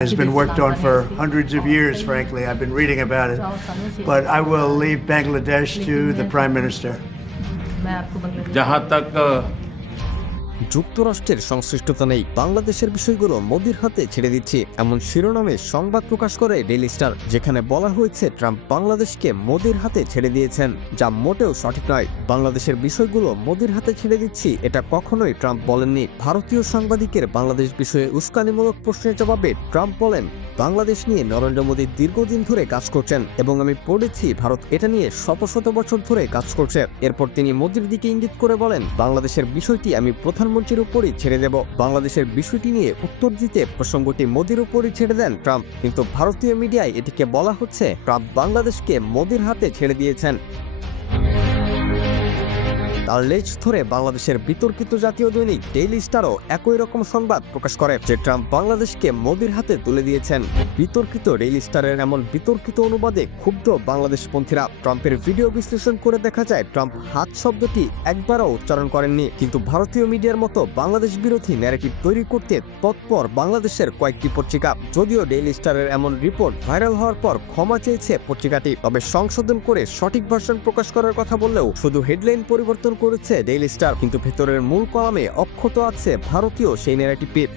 has been worked on for hundreds of years, frankly. I've been reading about it. But I will leave Bangladesh to the Prime Minister. जहाँ तक যুক্তরাষ্ট্রের সংশ্লিষ্টতা নেই, বাংলাদেশের বিষয়গুলো মোদির হাতে ছেড়ে দিচ্ছে এমন শিরোনামে সংবাদ প্রকাশ করে ডেইলি স্টার, যেখানে বলা হয়েছে ট্রাম্প বাংলাদেশকে মোদির হাতে ছেড়ে দিয়েছেন, যা মোটেও সঠিক নয়। বাংলাদেশের বিষয়গুলো মোদির হাতে ছেড়ে দিচ্ছি এটা কখনোই ট্রাম্প বলেননি। ভারতীয় সাংবাদিকের বাংলাদেশ বিষয়ে উস্কানিমূলক প্রশ্নের জবাবে ট্রাম্প বলেন, বাংলাদেশ নিয়ে নরেন্দ্র মোদী দীর্ঘদিন ধরে কাজ করছেন এবং আমি পড়েছি ভারত এটা নিয়ে শত শত বছর ধরে কাজ করছে। এরপর তিনি মোদির দিকে ইঙ্গিত করে বলেন, বাংলাদেশের বিষয়টি আমি প্রধানমন্ত্রীর উপরই ছেড়ে দেব। বাংলাদেশের বিষয়টি নিয়ে উত্তর দিতে প্রসঙ্গটি মোদির উপরই ছেড়ে দেন ট্রাম্প, কিন্তু ভারতীয় মিডিয়ায় এটিকে বলা হচ্ছে ট্রাম্প বাংলাদেশকে মোদির হাতে ছেড়ে দিয়েছেন। তার লেজ ধরে বাংলাদেশের বিতর্কিত জাতীয় দৈনিক ডেইলি স্টারও একই রকম সংবাদ প্রকাশ করে যে ট্রাম্প বাংলাদেশকে মোদির হাতে তুলে দিয়েছেন। বিতর্কিত ডেইলি স্টারের এমন বিতর্কিত অনুবাদে ক্ষুব্ধ বাংলাদেশপন্থীরা। ট্রাম্পের ভিডিও বিশ্লেষণ করে দেখা যায় ট্রাম্প হাত শব্দটি একবারও উচ্চারণ করেননি, কিন্তু ভারতীয় মিডিয়ার মতো বাংলাদেশ বিরোধী ন্যারেটিভ তৈরি করতে তৎপর বাংলাদেশের কয়েকটি পত্রিকা। যদিও ডেইলি স্টারের এমন রিপোর্ট ভাইরাল হওয়ার পর ক্ষমা চেয়েছে পত্রিকাটি, তবে সংশোধন করে সঠিক ভার্সন প্রকাশ করার কথা বললেও শুধু হেডলাইন পরিবর্তন করেছে ডেইলি স্টার, কিন্তু ভেতরের মূল কলামে অক্ষত আছে ভারতীয় সেই ন্যারেটিভ।